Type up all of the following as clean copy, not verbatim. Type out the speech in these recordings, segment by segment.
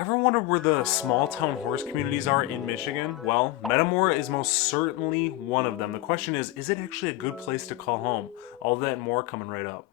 Ever wondered where the small town horse communities are in Michigan? Well, Metamora is most certainly one of them. The question is it actually a good place to call home? All that and more coming right up.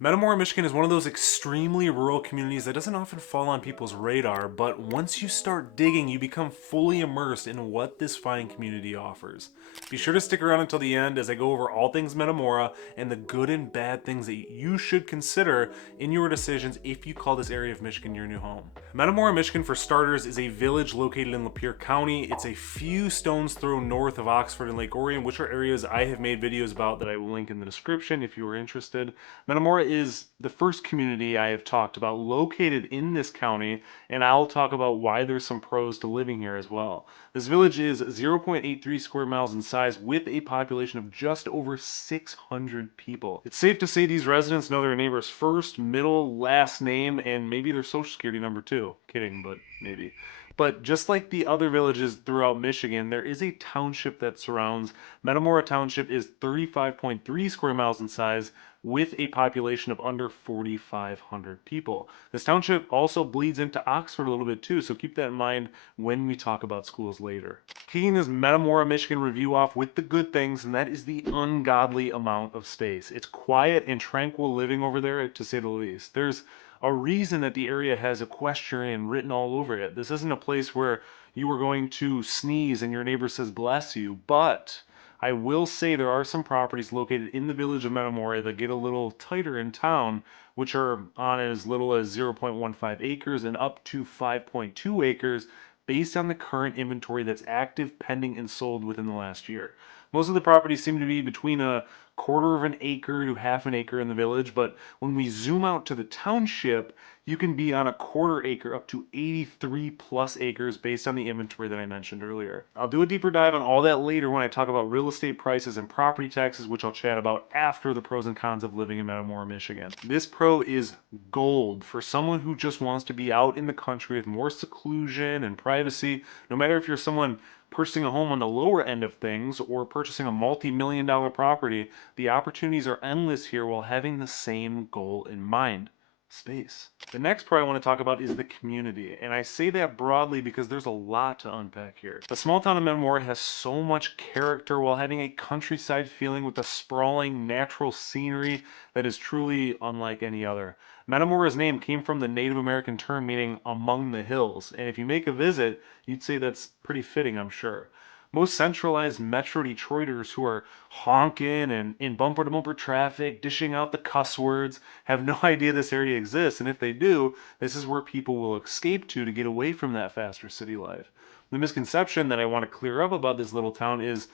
Metamora, Michigan is one of those extremely rural communities that doesn't often fall on people's radar, but once you start digging, you become fully immersed in what this fine community offers. Be sure to stick around until the end as I go over all things Metamora and the good and bad things that you should consider in your decisions if you call this area of Michigan your new home. Metamora, Michigan, for starters, is a village located in Lapeer County. It's a few stones throw north of Oxford and Lake Orion, which are areas I have made videos about that I will link in the description if you are interested. Metamora is the first community I have talked about located in this county, and I'll talk about why there's some pros to living here as well. This village is 0.83 square miles in size with a population of just over 600 people. It's safe to say these residents know their neighbor's first, middle, last name, and maybe their social security number too. Kidding, but maybe. But just like the other villages throughout Michigan, there is a township that surrounds. Metamora Township is 35.3 square miles in size with a population of under 4,500 people. This township also bleeds into Oxford a little bit too, so keep that in mind when we talk about schools later. Kicking this Metamora, Michigan review off with the good things, and that is the ungodly amount of space. It's quiet and tranquil living over there, to say the least. There's a reason that the area has equestrian written all over it. This isn't a place where you are going to sneeze and your neighbor says bless you, but I will say there are some properties located in the village of Metamora that get a little tighter in town, which are on as little as 0.15 acres and up to 5.2 acres based on the current inventory that's active, pending, and sold within the last year. Most of the properties seem to be between a quarter of an acre to half an acre in the village, but when we zoom out to the township, you can be on a quarter acre up to 83 plus acres based on the inventory that I mentioned earlier. I'll do a deeper dive on all that later when I talk about real estate prices and property taxes, which I'll chat about after the pros and cons of living in Metamora, Michigan. This pro is gold for someone who just wants to be out in the country with more seclusion and privacy. No matter if you're someone purchasing a home on the lower end of things or purchasing a multi-million-dollar property, the opportunities are endless here while having the same goal in mind: space. The next part I want to talk about is the community, and I say that broadly because there's a lot to unpack here. The small town of Metamora has so much character while having a countryside feeling with a sprawling natural scenery that is truly unlike any other. Metamora's name came from the Native American term meaning among the hills, and if you make a visit, you'd say that's pretty fitting, I'm sure. Most centralized Metro Detroiters who are honking and in bumper to bumper traffic, dishing out the cuss words, have no idea this area exists, and if they do, this is where people will escape to get away from that faster city life. The misconception that I want to clear up about this little town is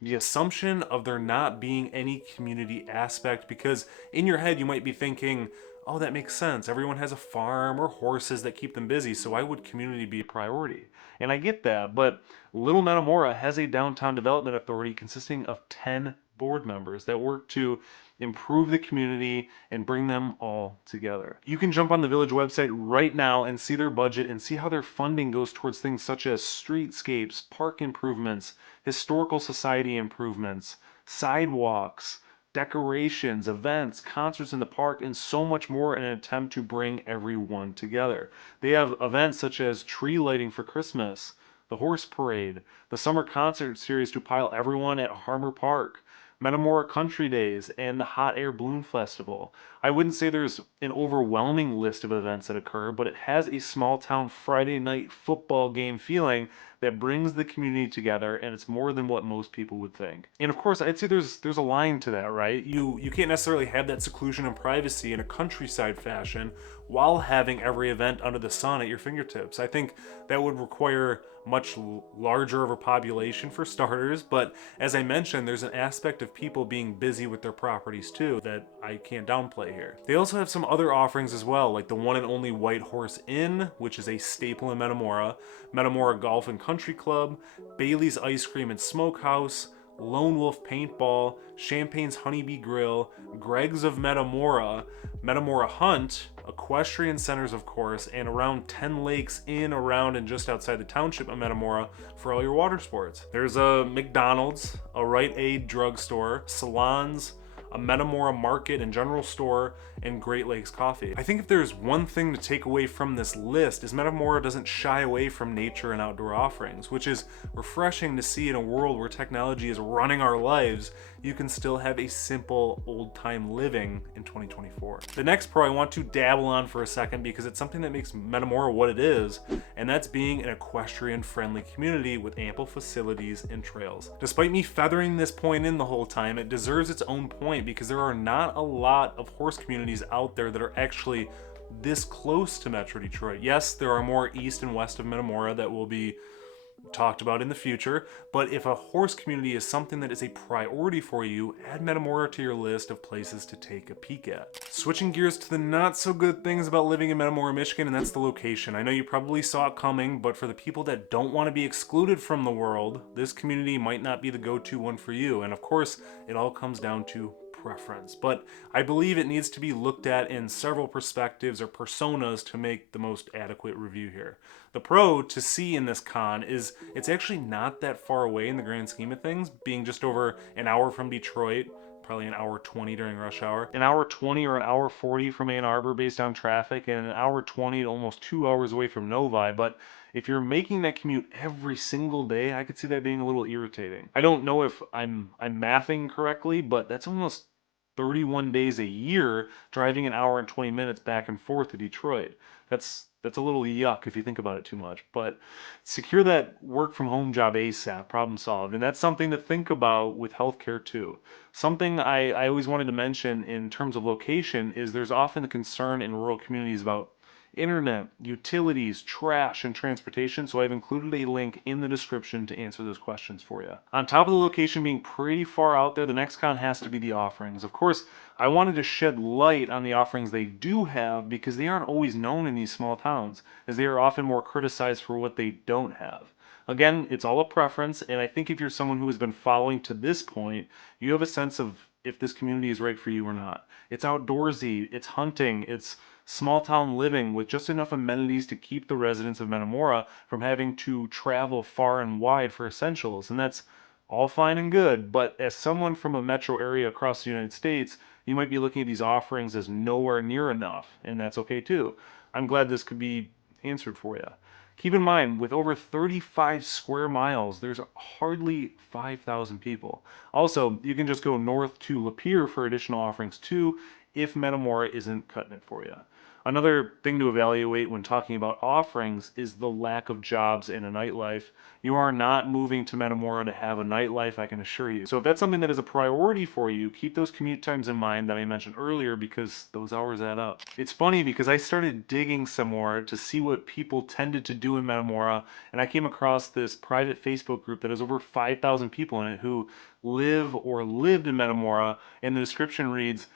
the assumption of there not being any community aspect, because in your head you might be thinking, oh, that makes sense. Everyone has a farm or horses that keep them busy, so why would community be a priority? And I get that, but Little Metamora has a downtown development authority consisting of 10 board members that work to improve the community and bring them all together. You can jump on the village website right now and see their budget and see how their funding goes towards things such as streetscapes, park improvements, historical society improvements, sidewalks, decorations, events, concerts in the park, and so much more in an attempt to bring everyone together. They have events such as tree lighting for Christmas, the horse parade, the summer concert series to pile everyone at Harmer Park, Metamora Country Days, and the Hot Air Balloon Festival. I wouldn't say there's an overwhelming list of events that occur, but it has a small town Friday night football game feeling that brings the community together, and it's more than what most people would think. And of course, I'd say there's a line to that, right? You can't necessarily have that seclusion and privacy in a countryside fashion while having every event under the sun at your fingertips. I think that would require much larger of a population for starters, but as I mentioned, there's an aspect of people being busy with their properties too that I can't downplay here. They also have some other offerings as well, like the one and only White Horse Inn, which is a staple in Metamora, Metamora Golf and Country Club, Bailey's Ice Cream and Smokehouse, Lone Wolf Paintball, Champagne's Honeybee Grill, Greg's of Metamora, Metamora Hunt, equestrian centers of course, and around 10 lakes in, around, and just outside the township of Metamora for all your water sports. There's a McDonald's, a Rite Aid drugstore, salons, a Metamora market and general store, and Great Lakes coffee. I think if there's one thing to take away from this list is Metamora doesn't shy away from nature and outdoor offerings, which is refreshing to see in a world where technology is running our lives. You can still have a simple old-time living in 2024. The next pro I want to dabble on for a second because it's something that makes Metamora what it is, and that's being an equestrian-friendly community with ample facilities and trails. Despite me feathering this point in the whole time, it deserves its own point because there are not a lot of horse communities out there that are actually this close to Metro Detroit. Yes, there are more east and west of Metamora that will be talked about in the future, but if a horse community is something that is a priority for you, add Metamora to your list of places to take a peek at. Switching gears to the not so good things about living in Metamora, Michigan, and that's the location. I know you probably saw it coming, but for the people that don't want to be excluded from the world, this community might not be the go-to one for you. And of course, it all comes down to preference, but I believe it needs to be looked at in several perspectives or personas to make the most adequate review here. The pro to see in this con is it's actually not that far away in the grand scheme of things, being just over an hour from Detroit, probably an hour 20 during rush hour, an hour 20 or an hour 40 from Ann Arbor based on traffic, and an hour 20 to almost 2 hours away from Novi. But if you're making that commute every single day, I could see that being a little irritating. I don't know if I'm mathing correctly, but that's almost 31 days a year driving an hour and 20 minutes back and forth to Detroit. That's a little yuck if you think about it too much, but secure that work from home job ASAP, problem solved. And that's something to think about with healthcare too. Something I always wanted to mention in terms of location is there's often the concern in rural communities about internet, utilities, trash, and transportation, so I've included a link in the description to answer those questions for you. On top of the location being pretty far out there, the next con has to be the offerings. Of course, I wanted to shed light on the offerings they do have because they aren't always known in these small towns, as they are often more criticized for what they don't have. Again, it's all a preference, and I think if you're someone who has been following to this point, you have a sense of if this community is right for you or not. It's outdoorsy, it's hunting, it's small town living with just enough amenities to keep the residents of Metamora from having to travel far and wide for essentials. And that's all fine and good, but as someone from a metro area across the United States, you might be looking at these offerings as nowhere near enough, and that's okay too. I'm glad this could be answered for you. Keep in mind, with over 35 square miles, there's hardly 5,000 people. Also, you can just go north to Lapeer for additional offerings too, if Metamora isn't cutting it for you. Another thing to evaluate when talking about offerings is the lack of jobs in a nightlife. You are not moving to Metamora to have a nightlife, I can assure you. So if that's something that is a priority for you, keep those commute times in mind that I mentioned earlier because those hours add up. It's funny because I started digging some more to see what people tended to do in Metamora, and I came across this private Facebook group that has over 5,000 people in it who live or lived in Metamora, and the description reads,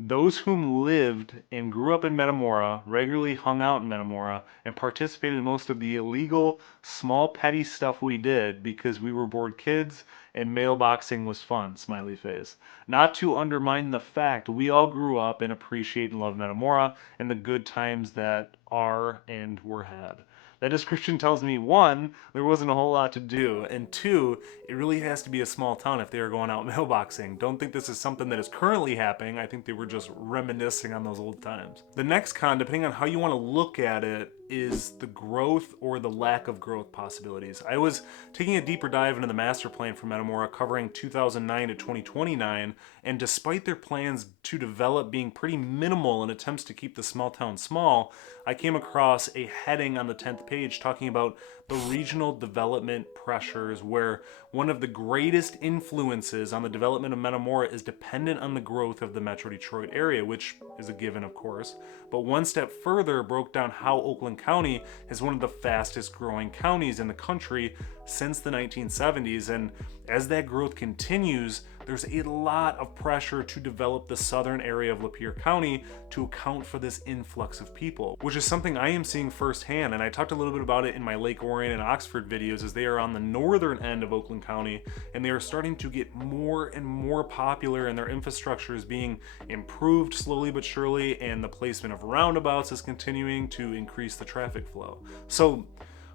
"Those whom lived and grew up in Metamora regularly hung out in Metamora and participated in most of the illegal, small petty stuff we did because we were bored kids and mailboxing was fun," smiley face. Not to undermine the fact we all grew up and appreciate and love Metamora and the good times that are and were had. That description tells me, one, there wasn't a whole lot to do, and two, it really has to be a small town if they are going out mailboxing. Don't think this is something that is currently happening. I think they were just reminiscing on those old times. The next con, depending on how you want to look at it, is the growth or the lack of growth possibilities. I was taking a deeper dive into the master plan for Metamora covering 2009 to 2029, and despite their plans to develop being pretty minimal in attempts to keep the small town small, I came across a heading on the 10th page talking about the regional development pressures, where one of the greatest influences on the development of Metamora is dependent on the growth of the Metro Detroit area, which is a given, of course. But one step further broke down how Oakland County is one of the fastest growing counties in the country since the 1970s, and as that growth continues, there's a lot of pressure to develop the southern area of Lapeer County to account for this influx of people, which is something I am seeing firsthand, and I talked a little bit about it in my Lake Orion and Oxford videos, as they are on the northern end of Oakland County, and they are starting to get more and more popular, and their infrastructure is being improved slowly but surely, and the placement of roundabouts is continuing to increase the traffic flow. So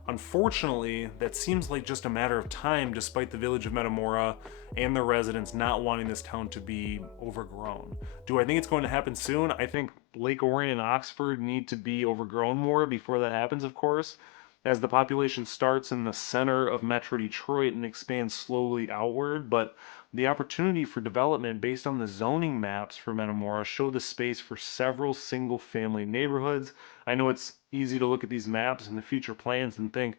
Unfortunately, that seems like just a matter of time despite the village of Metamora and the residents not wanting this town to be overgrown. Do I think it's going to happen soon? I think Lake Orion and Oxford need to be overgrown more before that happens, of course, as the population starts in the center of Metro Detroit and expands slowly outward, but the opportunity for development based on the zoning maps for Metamora show the space for several single family neighborhoods. I know it's easy to look at these maps and the future plans and think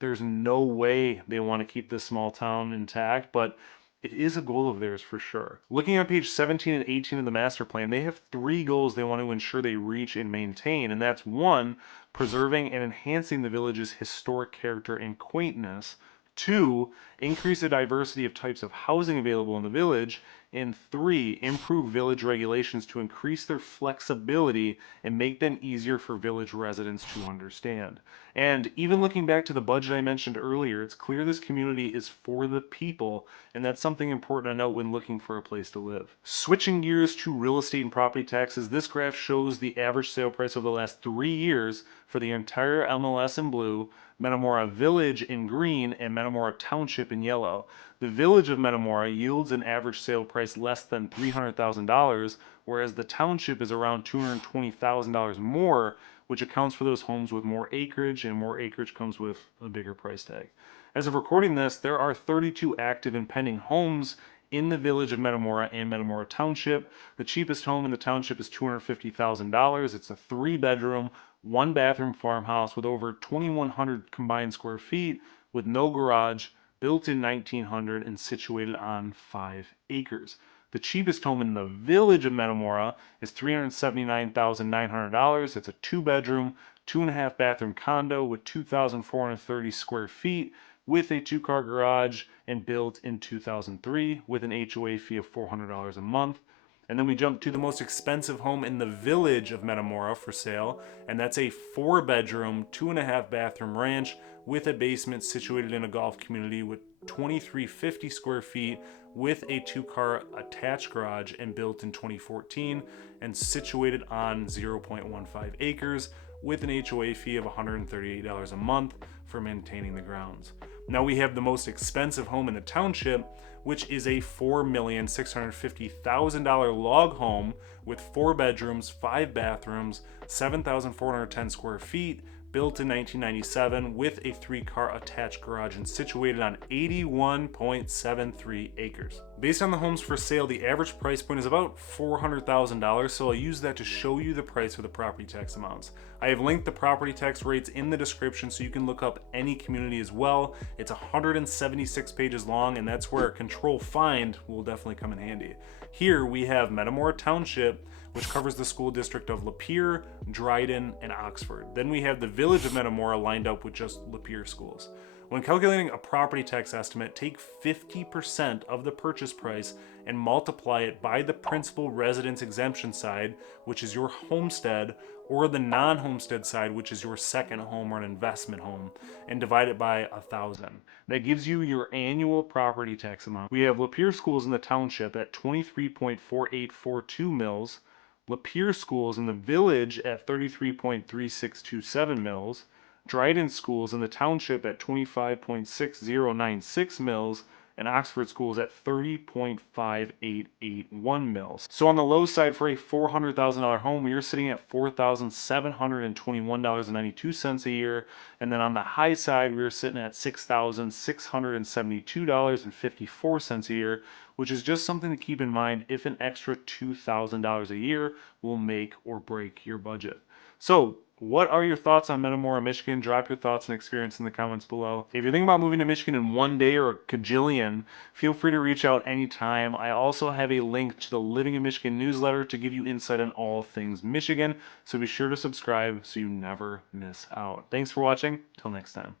there's no way they want to keep this small town intact, but it is a goal of theirs for sure. Looking at page 17 and 18 of the master plan, they have three goals they want to ensure they reach and maintain, and that's one, preserving and enhancing the village's historic character and quaintness. Two, increase the diversity of types of housing available in the village. And three, improve village regulations to increase their flexibility and make them easier for village residents to understand. And even looking back to the budget I mentioned earlier, it's clear this community is for the people, and that's something important to note when looking for a place to live. Switching gears to real estate and property taxes, this graph shows the average sale price over the last 3 years for the entire MLS in blue, Metamora Village in green, and Metamora Township in yellow. The village of Metamora yields an average sale price less than $300,000, whereas the township is around $220,000 more, which accounts for those homes with more acreage, and more acreage comes with a bigger price tag. As of recording this, there are 32 active and pending homes in the village of Metamora and Metamora Township. The cheapest home in the township is $250,000. It's a 3-bedroom, 1-bathroom farmhouse with over 2,100 combined square feet with no garage, built in 1900 and situated on 5 acres. The cheapest home in the village of Metamora is $379,900. It's a 2-bedroom, 2.5-bathroom condo with 2,430 square feet with a 2-car garage and built in 2003 with an HOA fee of $400 a month. And then we jump to the most expensive home in the village of Metamora for sale, and that's a 4-bedroom, 2.5-bathroom ranch with a basement situated in a golf community with 2,350 square feet with a 2-car attached garage and built in 2014 and situated on 0.15 acres with an HOA fee of $138 a month for maintaining the grounds. Now we have the most expensive home in the township, which is a $4,650,000 log home with 4 bedrooms, 5 bathrooms, 7,410 square feet, built in 1997 with a 3-car attached garage and situated on 81.73 acres. Based on the homes for sale, the average price point is about $400,000, so I'll use that to show you the price for the property tax amounts. I have linked the property tax rates in the description so you can look up any community as well. It's 176 pages long, and that's where Control Find will definitely come in handy. Here we have Metamora Township, which covers the school district of Lapeer, Dryden, and Oxford. Then we have the village of Metamora lined up with just Lapeer schools. When calculating a property tax estimate, take 50% of the purchase price and multiply it by the principal residence exemption side, which is your homestead, or the non-homestead side, which is your second home or an investment home, and divide it by 1,000. That gives you your annual property tax amount. We have Lapeer schools in the township at 23.4842 mils, Lapeer schools in the village at 33.3627 mils, Dryden schools in the township at 25.6096 mils, and Oxford schools at 30.5881 mils. So on the low side for a $400,000 home, we are sitting at $4,721.92 a year, and then on the high side, we are sitting at $6,672.54 a year, which is just something to keep in mind if an extra $2,000 a year will make or break your budget. So, what are your thoughts on Metamora, Michigan? Drop your thoughts and experience in the comments below. If you're thinking about moving to Michigan in one day or a cajillion, feel free to reach out anytime. I also have a link to the Living in Michigan newsletter to give you insight on all things Michigan, so be sure to subscribe so you never miss out. Thanks for watching. Till next time.